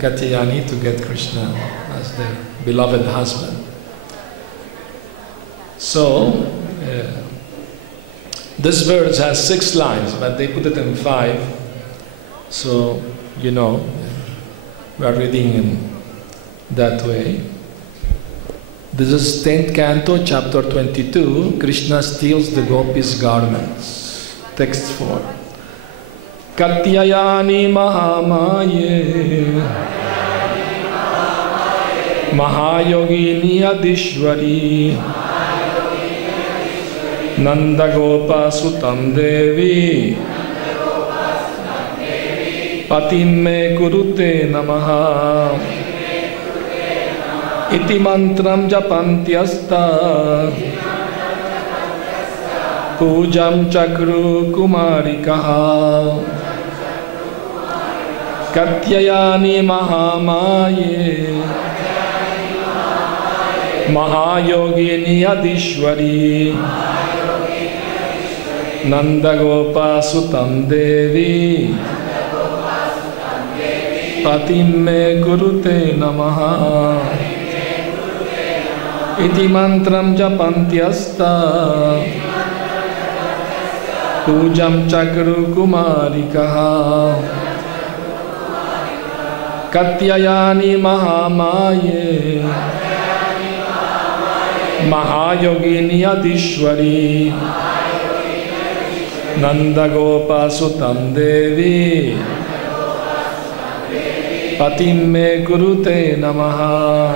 Katyayani to get Krishna as their beloved husband. So, this verse has 6 lines, but they put it in 5. So, you know, we are reading in that way. This is 10th canto, chapter 22. Krishna steals the gopis' garments. Text 4. Katyayani mahamaye mahayogini adishwari Nandagopa sutam devi patim me kurute namaha iti mantram japantyasta pujam chakru kumarikaha Katyayani mahamaye mahayogini adishwari Nandagopa sutam devi patim me kurute namaha iti mantram japantyasta pujam chakru kumarikaha Katyayani mahamaye mahayogini adishwari Nandagopa sutam devi patim me kurute namaha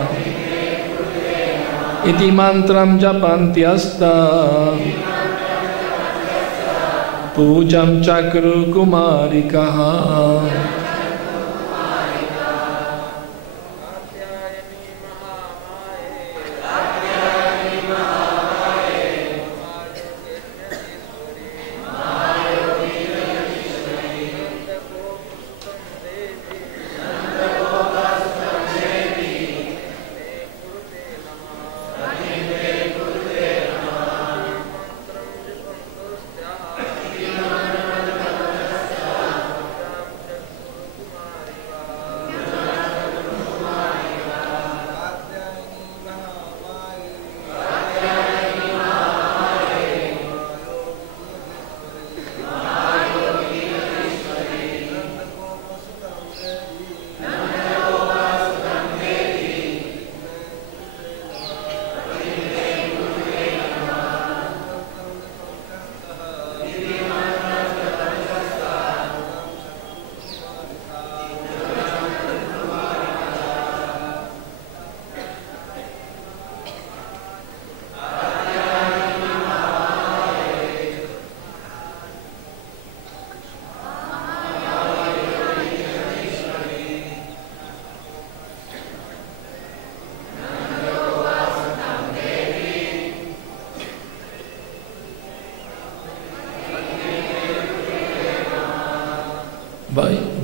iti mantram japantyasta pujam chakru kumarikaha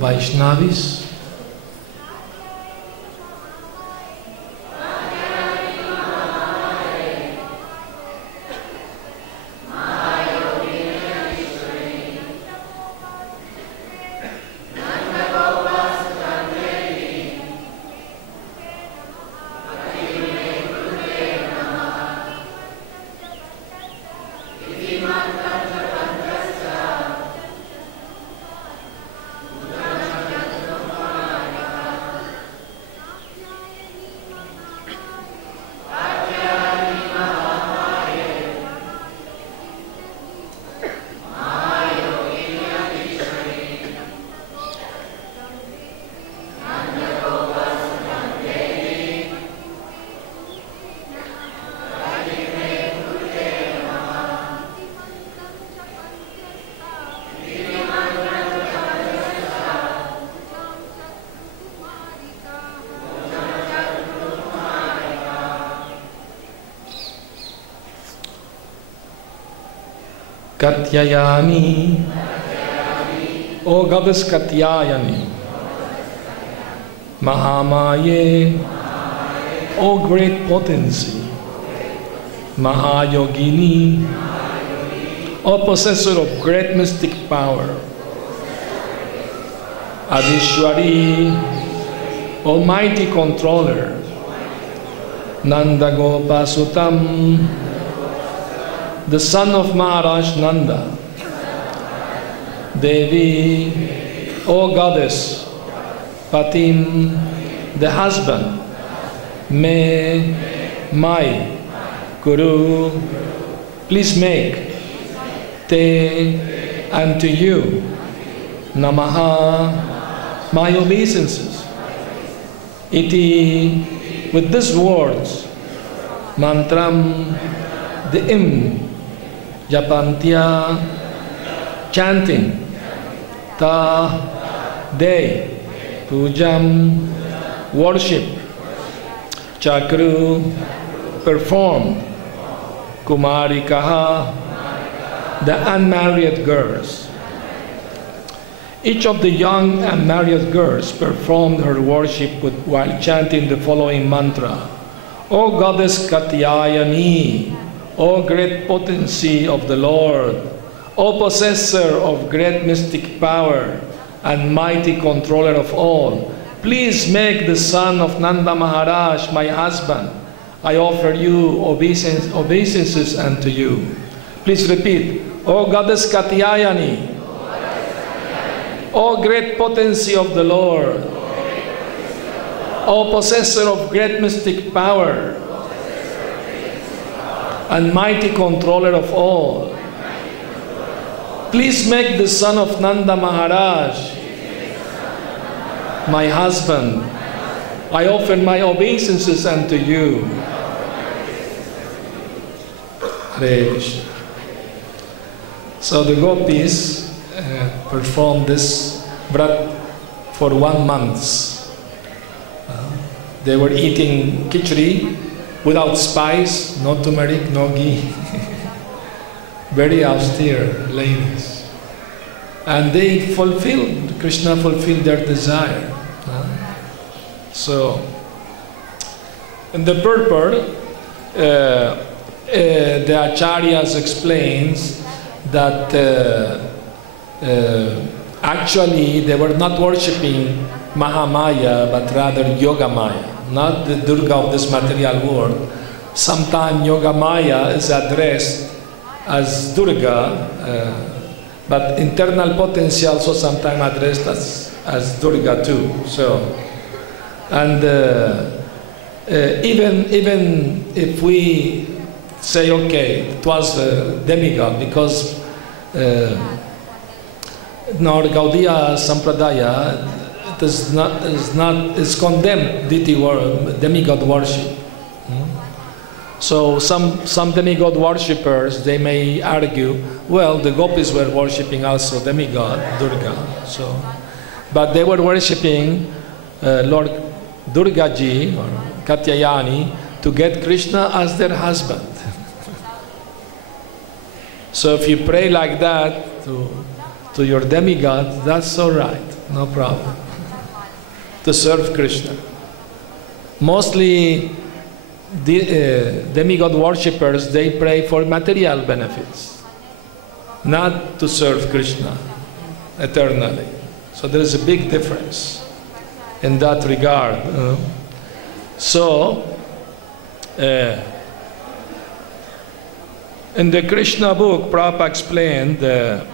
Vaishnavis. Katyayani, O Goddess Katyayani, Mahamaye, O great potency, Mahayogini, O possessor of great mystic power, Adishwari, Almighty Controller, Nanda Gopa Sutam, the son of Maharaj Nanda, Devi, O Goddess, Patim, the husband, Me, my, Guru, please make, Te, unto you, Namaha, my obeisances. Iti, with these words, Mantram, the Japantya, chanting, Ta, day, Pujam, worship, Chakru, perform, Kumarikaha, the unmarried girls. Each of the young unmarried girls performed her worship while chanting the following mantra. O Goddess Katyayani, O great potency of the Lord, O possessor of great mystic power and mighty controller of all, please make the son of Nanda Maharaj my husband. I offer you obeisances unto you. Please repeat. O Goddess Katyayani, O great potency of the Lord, O possessor of great mystic power and mighty controller of all, please make the son of Nanda Maharaj my husband. I offer my obeisances unto you. Hare Krishna. So the gopis performed this vrat for 1 month. They were eating khichdi without spice, no turmeric, no ghee. Very austere ladies. And they fulfilled, Krishna fulfilled their desire. So, in the purport, the Acharyas explains that actually they were not worshipping Mahamaya, but rather Yogamaya, not the Durga of this material world. Sometimes Yogamaya is addressed as Durga, but internal potency also sometimes addressed as Durga too. So, and even if we say, okay, it was a demigod, because in our Gaudiya Sampradaya, it's condemned demigod worship. So some demigod worshippers, they may argue, well, the gopis were worshipping also demigod, Durga. So, but they were worshipping Lord Durgaji or Katyayani to get Krishna as their husband. So if you pray like that to your demigod, that's all right, no problem. To serve Krishna. Mostly demigod worshippers, they pray for material benefits, not to serve Krishna eternally. So there is a big difference in that regard. So, in the Krishna book, Prabhupada explained that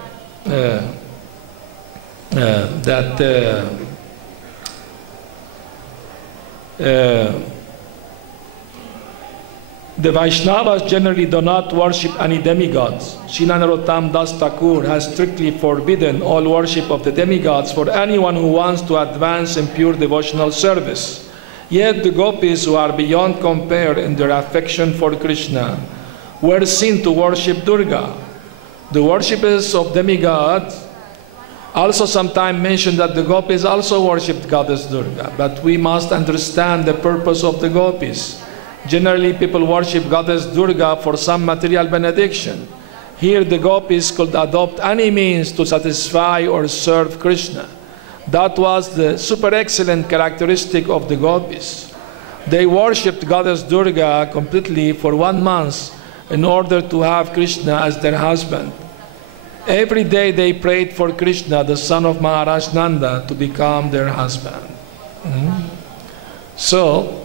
the Vaishnavas generally do not worship any demigods. Srila Narottam Das Thakur has strictly forbidden all worship of the demigods for anyone who wants to advance in pure devotional service. Yet the gopis, who are beyond compare in their affection for Krishna, were seen to worship Durga. The worshippers of demigods also sometimes mention that the gopis also worshipped Goddess Durga, but we must understand the purpose of the gopis. Generally, people worship Goddess Durga for some material benediction. Here, the gopis could adopt any means to satisfy or serve Krishna. That was the super excellent characteristic of the gopis. They worshipped Goddess Durga completely for 1 month in order to have Krishna as their husband. Every day they prayed for Krishna, the son of Maharaj Nanda, to become their husband. So,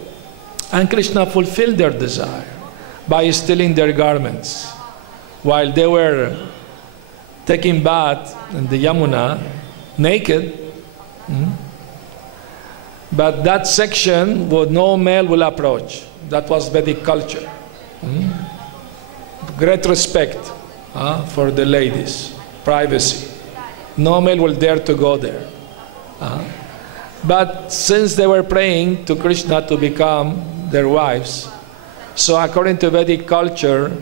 and Krishna fulfilled their desire by stealing their garments. While they were taking bath in the Yamuna, naked, but that section would no male will approach. That was Vedic culture. Great respect for the ladies, privacy. No male will dare to go there. But since they were praying to Krishna to become their wives, so according to Vedic culture,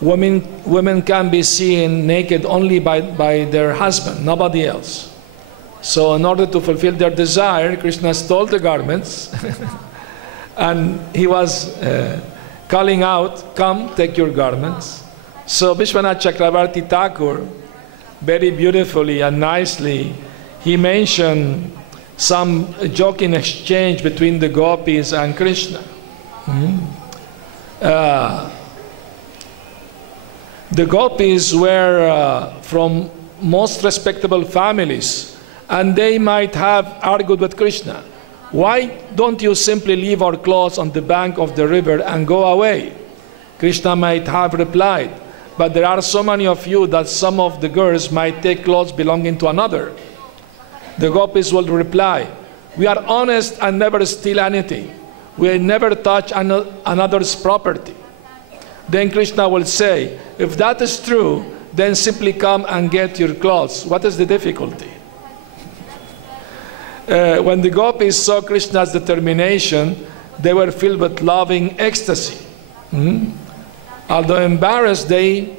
women can be seen naked only by their husband, nobody else. So in order to fulfill their desire, Krishna stole the garments and he was calling out, come, take your garments. So Vishwanath Chakravarti Thakur, very beautifully and nicely, he mentioned some joking exchange between the gopis and Krishna. The gopis were from most respectable families, and they might have argued with Krishna. Why don't you simply leave our clothes on the bank of the river and go away? Krishna might have replied, but there are so many of you that some of the girls might take clothes belonging to another. The gopis will reply, we are honest and never steal anything. We never touch another's property. Then Krishna will say, if that is true, then simply come and get your clothes. What is the difficulty? When the gopis saw Krishna's determination, they were filled with loving ecstasy. Although embarrassed, they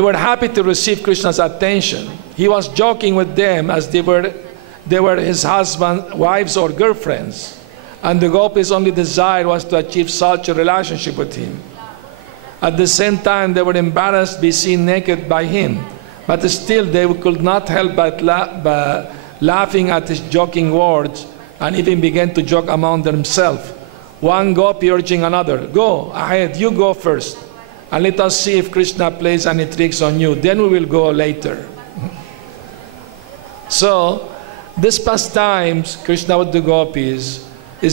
were happy to receive Krishna's attention. He was joking with them as they were his husbands, wives, or girlfriends. And the gopis' only desire was to achieve such a relationship with him. At the same time, they were embarrassed to be seen naked by him. But still, they could not help but laughing at his joking words, and even began to joke among themselves. One gopi urging another, go ahead, you go first, and let us see if Krishna plays any tricks on you. Then we will go later. So, this pastimes, Krishna with the gopis, can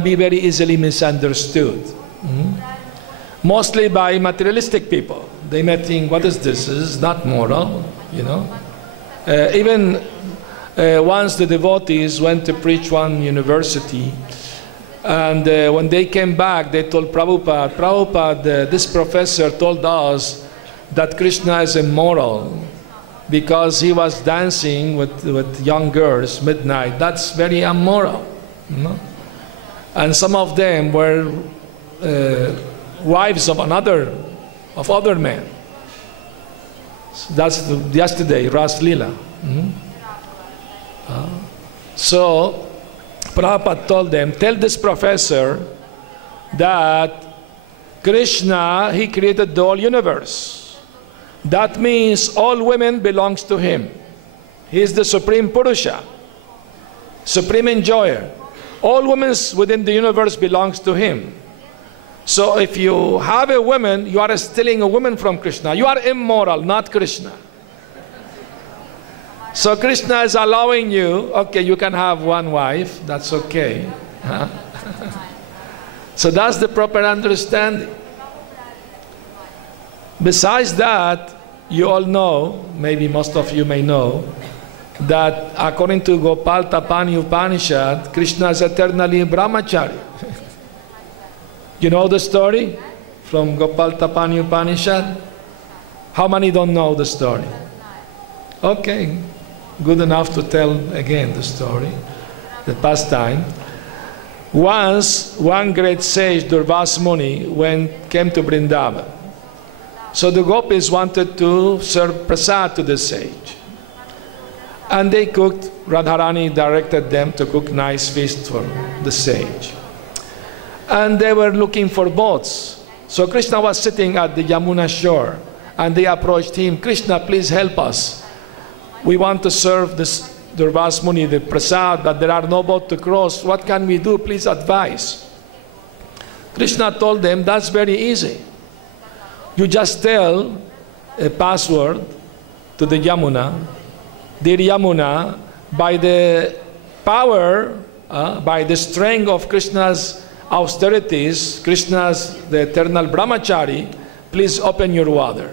be very easily misunderstood. Mostly by materialistic people. They may think, what is this? This is not moral, you know. Even once the devotees went to preach one university, and when they came back, they told Prabhupada, this professor told us that Krishna is immoral because he was dancing with young girls midnight. That's very immoral. No? And some of them were wives of other men. So that's yesterday, Ras Lila. So Prabhupada told them, tell this professor that Krishna, he created the whole universe. That means all women belongs to him. He is the supreme Purusha, supreme enjoyer. All women within the universe belongs to him. So if you have a woman, you are stealing a woman from Krishna. You are immoral, not Krishna. So Krishna is allowing you, okay, you can have one wife, that's okay. So that's the proper understanding. Besides that, you all know, maybe most of you may know, that according to Gopal Tapani Upanishad, Krishna is eternally brahmachari. You know the story from Gopal Tapani Upanishad? How many don't know the story? Okay, good enough to tell again the story, the pastime. Once, one great sage, Durvas Muni, came to Vrindavan. So the gopis wanted to serve prasad to the sage. And they cooked, Radharani directed them to cook nice feast for the sage. And they were looking for boats. So Krishna was sitting at the Yamuna shore, and they approached him, Krishna, please help us. We want to serve this Durvas Muni, the prasad, but there are no boats to cross. What can we do? Please advise. Krishna told them, that's very easy. You just tell a password to the Yamuna. Dear Yamuna, by the power, by the strength of Krishna's austerities, Krishna's the eternal brahmachari, please open your water.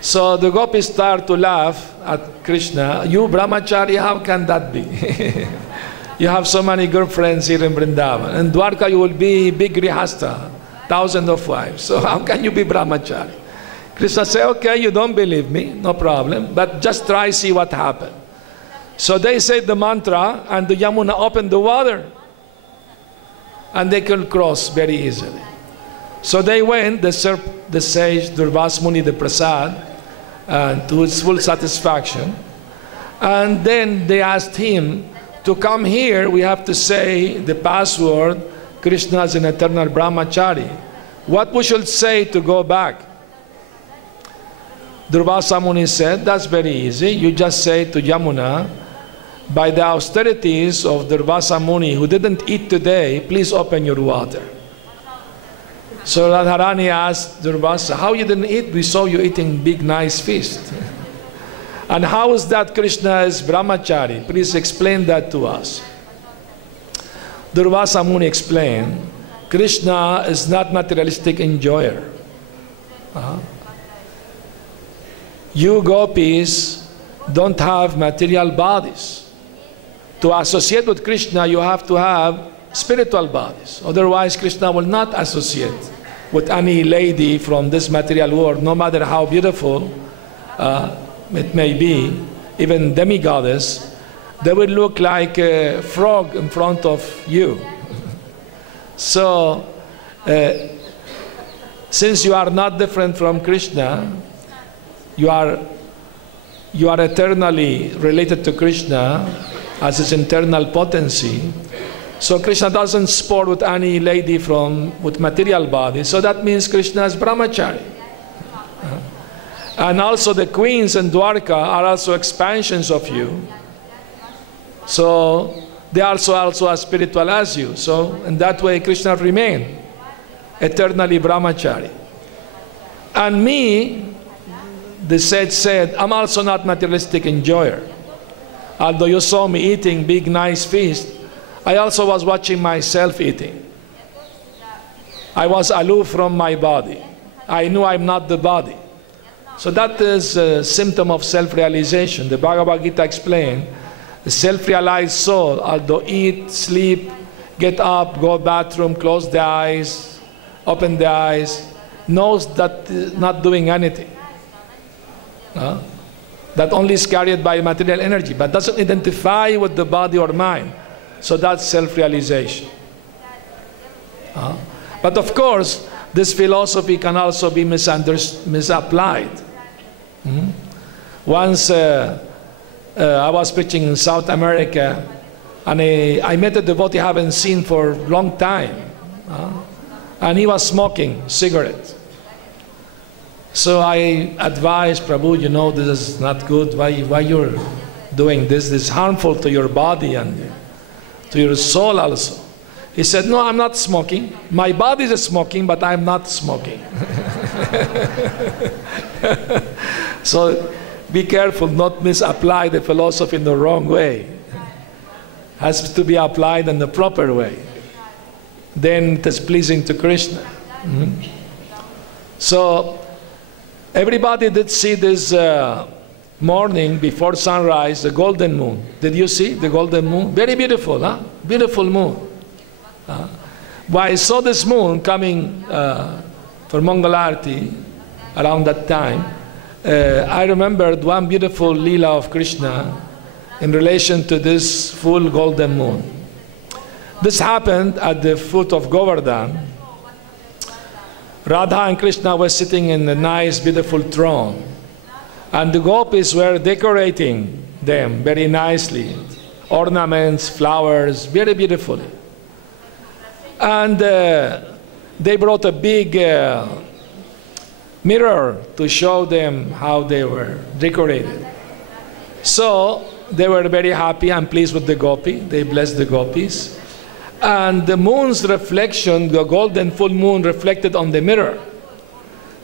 So the gopis start to laugh at Krishna. You brahmachari, how can that be? You have so many girlfriends here in Vrindavan. In Dwarka you will be big grihasta, thousands of wives. So how can you be brahmachari? Krishna say, okay, you don't believe me, no problem, but just try, see what happens. So they say the mantra, and the Yamuna opened the water, and they could cross very easily. So they went, they served the sage Durvas Muni the prasad, to his full satisfaction, and then they asked him, to come here we have to say the password, Krishna is an eternal brahmachari. What we should say to go back? Durvasa Muni said, that's very easy. You just say to Yamuna, by the austerities of Durvasa Muni, who didn't eat today, please open your water. So Radharani asked Durvasa, how you didn't eat? We saw you eating big nice feast. And how is that Krishna is brahmachari? Please explain that to us. Durvasa Muni explained, Krishna is not materialistic enjoyer. You gopis don't have material bodies. To associate with Krishna, you have to have spiritual bodies. Otherwise, Krishna will not associate with any lady from this material world, no matter how beautiful it may be, even demigoddess. They will look like a frog in front of you. So, since you are not different from Krishna, you are eternally related to Krishna as his internal potency. So Krishna doesn't sport with any lady with material body. So that means Krishna is brahmachari. And also the queens in Dwarka are also expansions of you. So they are also as spiritual as you. So in that way Krishna remains eternally brahmachari. And me, the sage said, I'm also not materialistic enjoyer. Although you saw me eating big nice feast, I also was watching myself eating. I was aloof from my body. I knew I'm not the body. So that is a symptom of self-realization. The Bhagavad Gita explained, the self-realized soul, although eat, sleep, get up, go bathroom, close the eyes, open the eyes, knows that not doing anything. That only is carried by material energy, but doesn't identify with the body or mind. So that's self-realization. But of course, this philosophy can also be misapplied. Once I was preaching in South America, and I met a devotee I haven't seen for a long time, and he was smoking cigarette. So I advised, Prabhu, you know, this is not good. Why you're doing this? This is harmful to your body and to your soul also. He said, no, I'm not smoking. My body is smoking, but I'm not smoking. So be careful not misapply the philosophy in the wrong way. It has to be applied in the proper way. Then it is pleasing to Krishna. So everybody did see this morning before sunrise, the golden moon. Did you see the golden moon? Very beautiful, huh? Beautiful moon. Well, I saw this moon coming for Mangalarti around that time. I remembered one beautiful Leela of Krishna in relation to this full golden moon. This happened at the foot of Govardhan. Radha and Krishna were sitting in a nice, beautiful throne. And the gopis were decorating them very nicely. Ornaments, flowers, very beautifully. And they brought a big mirror to show them how they were decorated. So they were very happy and pleased with the gopi. They blessed the gopis. And the moon's reflection, the golden full moon, reflected on the mirror.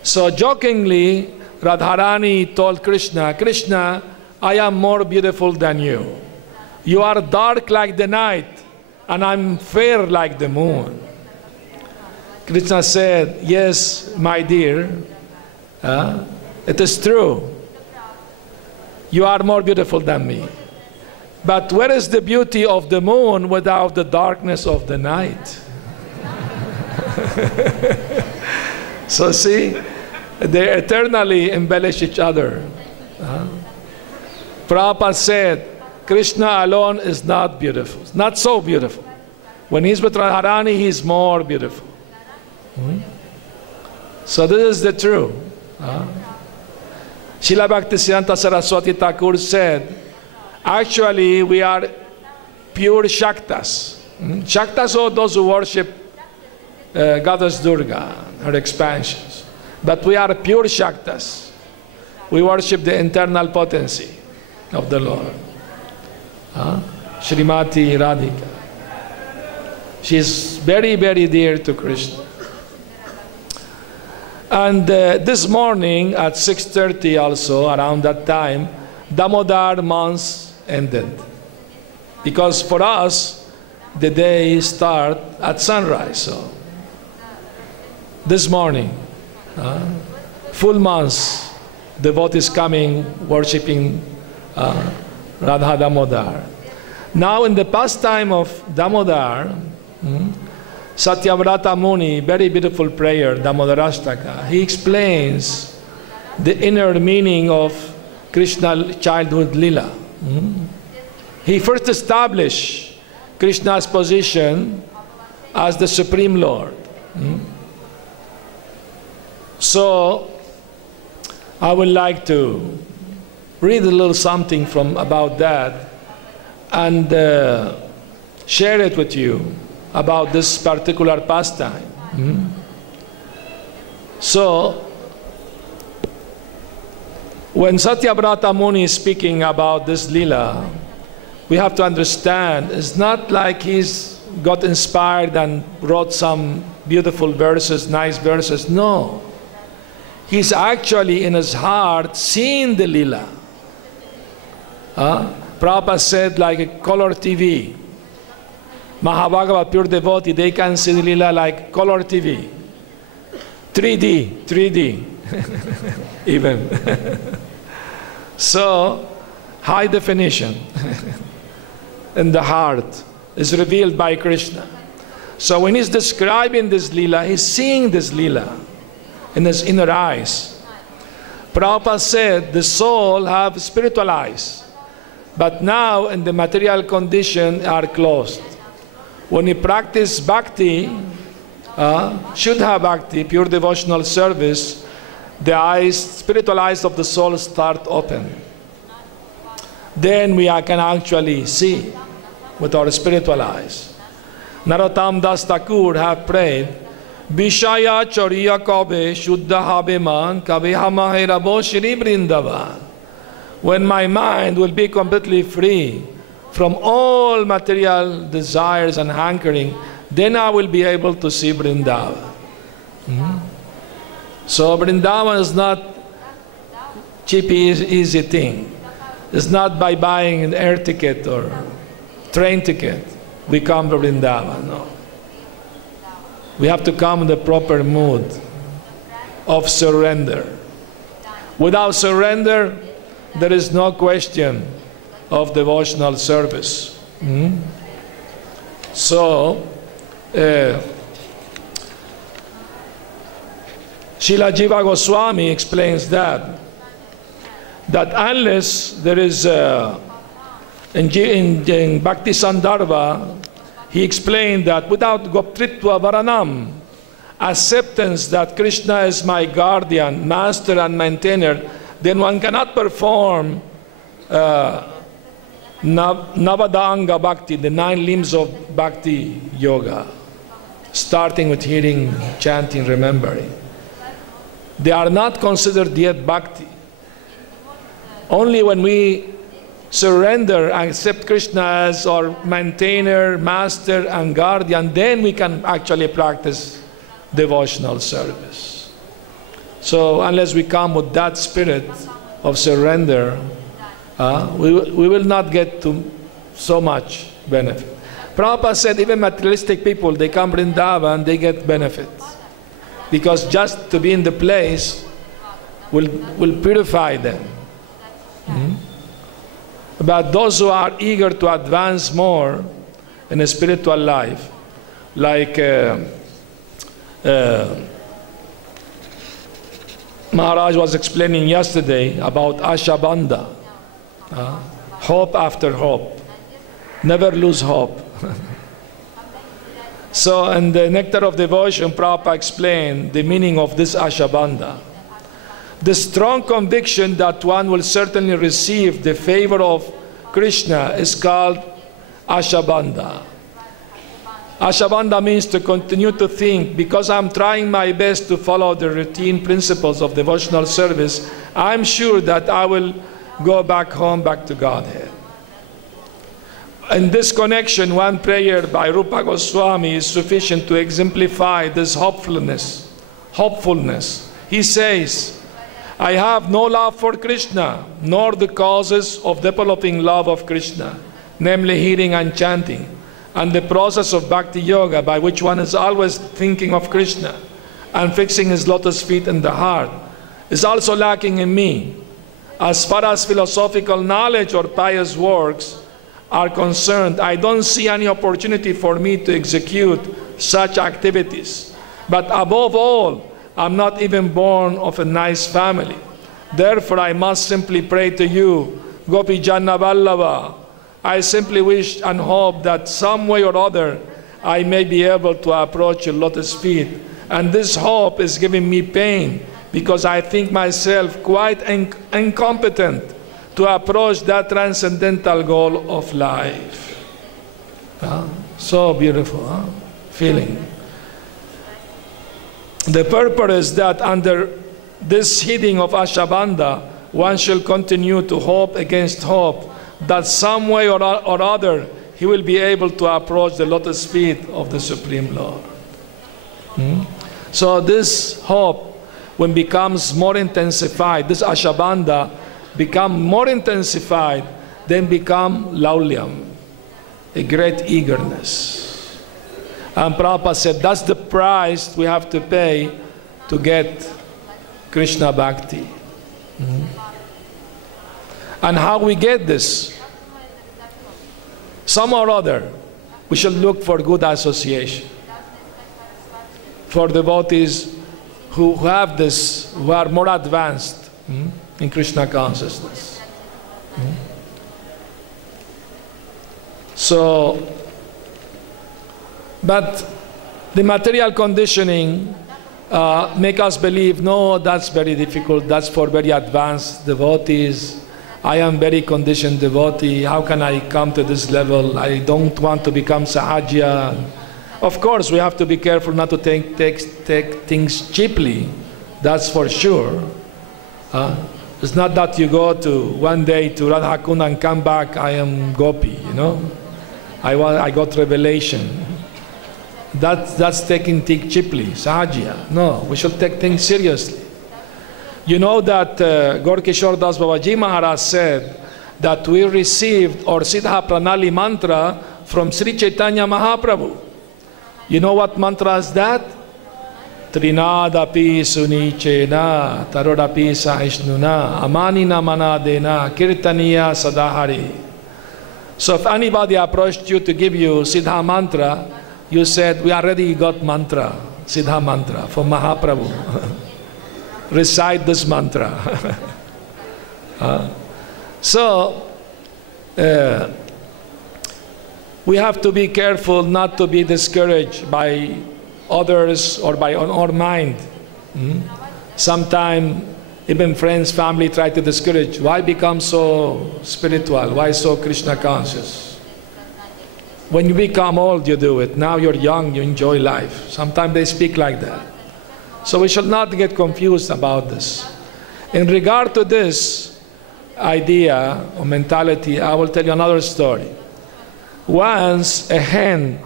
So jokingly, Radharani told Krishna, Krishna, I am more beautiful than you. You are dark like the night, and I'm fair like the moon. Krishna said, yes, my dear, it is true. You are more beautiful than me. But where is the beauty of the moon without the darkness of the night? So see, they eternally embellish each other. Prabhupada said, Krishna alone is not beautiful, not so beautiful. When he's with Radharani, he's more beautiful. So this is the truth. Srila Bhaktisiddhanta Saraswati Thakur said, actually we are pure Shaktas. Shaktas are those who worship Goddess Durga, her expansions. But we are pure Shaktas. We worship the internal potency of the Lord. Srimati Radhika. She is very, very dear to Krishna. And this morning at 6:30 also, around that time, Damodar months ended. Because for us, the day starts at sunrise. So this morning, full months, devotees coming, worshipping Radha Damodar. Now in the pastime of Damodar, Satyavrata Muni, very beautiful prayer, Damodarastaka, he explains the inner meaning of Krishna childhood lila. He first established Krishna's position as the Supreme Lord. So I would like to read a little something from about that and share it with you about this particular pastime. So when Satyavrata Muni is speaking about this lila, we have to understand it's not like he's got inspired and wrote some beautiful verses, nice verses. No. He's actually in his heart seeing the lila. Prabhupada said like a color TV. Mahabhagavad pure devotee, they can see the lila like color TV. 3D even. So, high definition in the heart is revealed by Krishna. So when he's describing this lila, he's seeing this lila in his inner eyes. Prabhupada said the soul have spiritual eyes, but now in the material condition are closed. When you practice bhakti, should have bhakti, pure devotional service, the eyes, spiritual eyes of the soul start open. Then we can actually see with our spiritual eyes. Narottam Das Thakur have prayed, Vishaya Chariya Kabe Shuddha Habe Man Kabe Hamahe Rabo Shri Vrindavan. When my mind will be completely free from all material desires and hankering, then I will be able to see Vrindavan. So Vrindavan is not cheap, easy thing. It's not by buying an air ticket or train ticket we come to Vrindavan. No. We have to come in the proper mood of surrender. Without surrender, there is no question of devotional service. So, Srila Jiva Goswami explains that unless there is, in Bhakti Sandarbha, he explained that without Goptritva Varanam, acceptance that Krishna is my guardian, master and maintainer, then one cannot perform Navadanga Bhakti, the 9 limbs of Bhakti Yoga, starting with hearing, chanting, remembering. They are not considered yet Bhakti. Only when we surrender and accept Krishna as our maintainer, master and guardian, then we can actually practice devotional service. So unless we come with that spirit of surrender, we will not get to so much benefit. Prabhupada said even materialistic people, they come to Vrindavan, they get benefits. Because just to be in the place will purify them. But those who are eager to advance more in a spiritual life, like Maharaj was explaining yesterday about Ashabandha, hope after hope, never lose hope. So in the Nectar of Devotion, Prabhupada explained the meaning of this Ashabandha. The strong conviction that one will certainly receive the favor of Krishna is called Ashabandha. Ashabandha means to continue to think, because I'm trying my best to follow the routine principles of devotional service, I'm sure that I will go back home, back to Godhead. In this connection, one prayer by Rupa Goswami is sufficient to exemplify this hopefulness. He says, I have no love for Krishna, nor the causes of developing love of Krishna, namely hearing and chanting, and the process of Bhakti Yoga by which one is always thinking of Krishna and fixing his lotus feet in the heart, is also lacking in me. As far as philosophical knowledge or pious works are concerned, I don't see any opportunity for me to execute such activities. But above all, I'm not even born of a nice family. Therefore, I must simply pray to you, Gopi Janna Vallabha. I simply wish and hope that some way or other I may be able to approach your lotus feet. And this hope is giving me pain, because I think myself quite incompetent to approach that transcendental goal of life. So beautiful feeling. The purpose is that under this heeding of Ashabandha, one shall continue to hope against hope that some way or other he will be able to approach the lotus feet of the Supreme Lord. So this hope, when becomes more intensified, this Ashabandha become more intensified, then become laulyam, a great eagerness. And Prabhupada said that's the price we have to pay to get Krishna Bhakti. And how we get this? Some or other, we should look for good association. For devotees who have this, who are more advanced in Krishna consciousness. So, but the material conditioning make us believe, no, that's very difficult, that's for very advanced devotees. I am very conditioned devotee, how can I come to this level? I don't want to become sahajya. Of course, we have to be careful not to take things cheaply, that's for sure. It's not that you go to one day to Radha Kund and come back, I am Gopi, you know. I got revelation. That's taking things cheaply, sahajya. No, we should take things seriously. You know that Gaur Kishore Das Babaji Maharaj said that we received our Siddha Pranali mantra from Sri Chaitanya Mahaprabhu. You know what mantra is that? Trinadapi sunichena tarodapi sahishnuna amanina manadena kirtaniya sadahari. So if anybody approached you to give you Siddha mantra, you said, we already got mantra, Siddha mantra from Mahaprabhu. Recite this mantra. So, we have to be careful not to be discouraged by others or by our mind. Sometimes even friends, family try to discourage. Why become so spiritual? Why so Krishna conscious? When you become old, you do it. Now you're young, you enjoy life. Sometimes they speak like that. So we should not get confused about this. In regard to this idea or mentality, I will tell you another story. Once a hen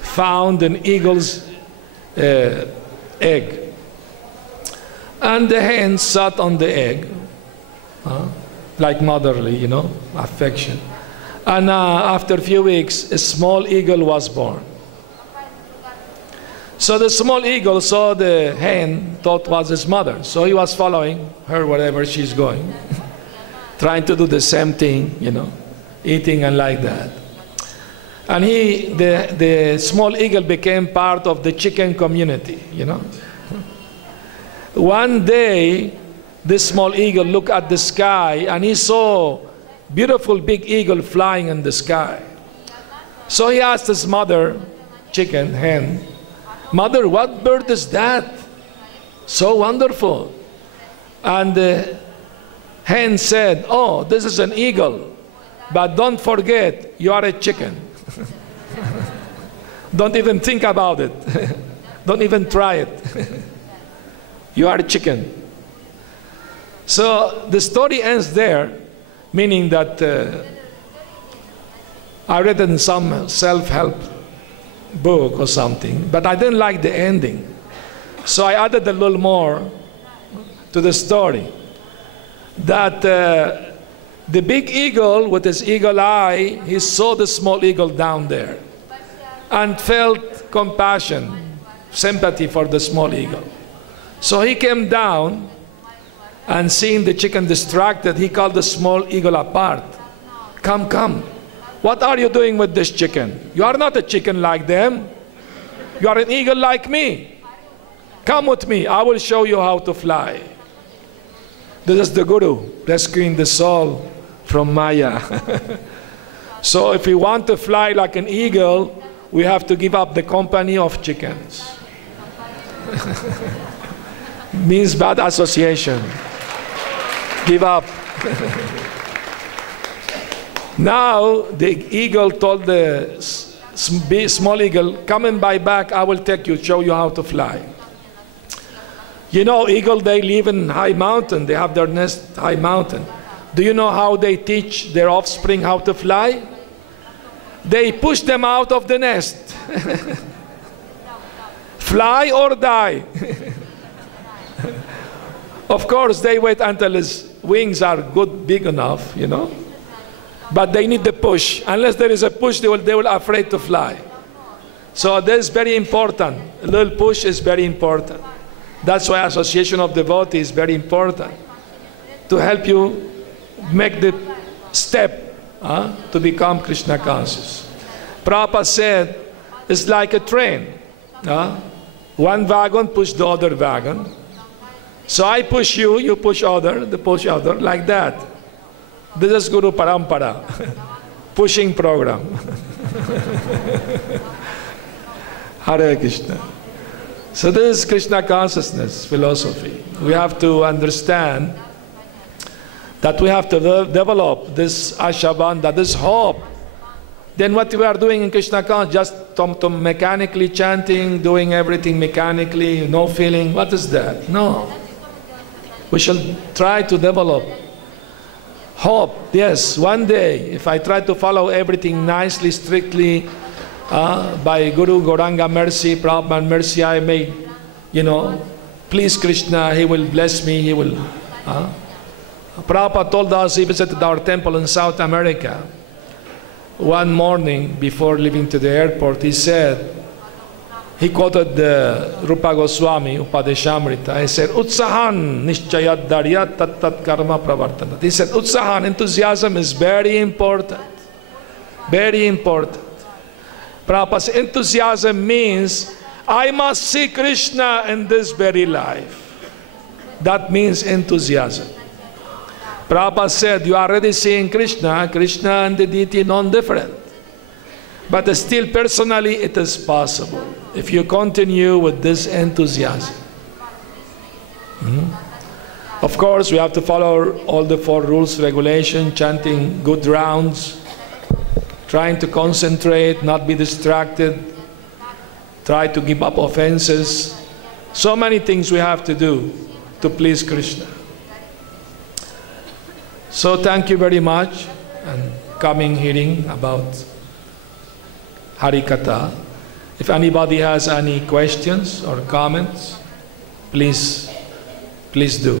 found an eagle's egg. And the hen sat on the egg. like motherly, you know, affection. And after a few weeks, a small eagle was born. So the small eagle saw the hen, thought was his mother. So he was following her wherever she's going, trying to do the same thing, you know, eating and like that. And the small eagle became part of the chicken community, you know. One day, this small eagle looked at the sky and he saw beautiful big eagle flying in the sky. So he asked his mother, chicken, hen, "Mother, what bird is that? So wonderful." And the hen said, "Oh, this is an eagle, but don't forget, you are a chicken." Don't even think about it. Don't even try it. You are a chicken. So the story ends there, meaning that I read it in some self-help book or something, but I didn't like the ending. So I added a little more to the story. That the big eagle with his eagle eye, he saw the small eagle down there and felt compassion, sympathy for the small eagle. So he came down and seeing the chicken distracted, he called the small eagle apart. "Come, come. What are you doing with this chicken? You are not a chicken like them. You are an eagle like me. Come with me. I will show you how to fly." This is the Guru rescuing the soul from Maya. So if we want to fly like an eagle, we have to give up the company of chickens. Means bad association. Give up. Now the eagle told the small eagle, "Come by back, I will take you, show you how to fly." You know, eagle, they live in high mountain. They have their nest high mountain. Do you know how they teach their offspring how to fly? They push them out of the nest. Fly or die. Of course, they wait until his wings are good, big enough, you know. But they need the push. Unless there is a push, they will afraid to fly. So that is very important. A little push is very important. That's why association of devotees is very important. To help you make the step to become Krishna conscious. Prabhupada said, it's like a train. One wagon push the other wagon. So I push you, you push other, the push other, like that. This is Guru Parampara, pushing program. Hare Krishna. So this is Krishna consciousness philosophy. We have to understand that we have to develop this ashabandha, this hope. Then what we are doing in Krishna consciousness, just to mechanically chanting, doing everything mechanically, no feeling, what is that? No. We shall try to develop hope. Yes, one day, if I try to follow everything nicely, strictly, by Guru Gauranga mercy, Prabhupada mercy, I may, you know, please Krishna, he will bless me, he will. Prabhupada told us, he visited our temple in South America. One morning, before leaving to the airport, he said, he quoted the Rupa Goswami, Upadeshamrita. He said, "Utsahan nishchayat daryat tat tat karma pravartanat." He said, Utsahan, enthusiasm is very important. Very important. Prabhupada's enthusiasm means, I must see Krishna in this very life. That means enthusiasm. Prabhupada said, you are already seeing Krishna. Krishna and the deity non-different. But still, personally, it is possible if you continue with this enthusiasm. Of course, we have to follow all the 4 rules, regulation, chanting good rounds, trying to concentrate, not be distracted, try to give up offenses. So many things we have to do to please Krishna. So thank you very much and coming hearing about Harikatha. If anybody has any questions or comments, please do.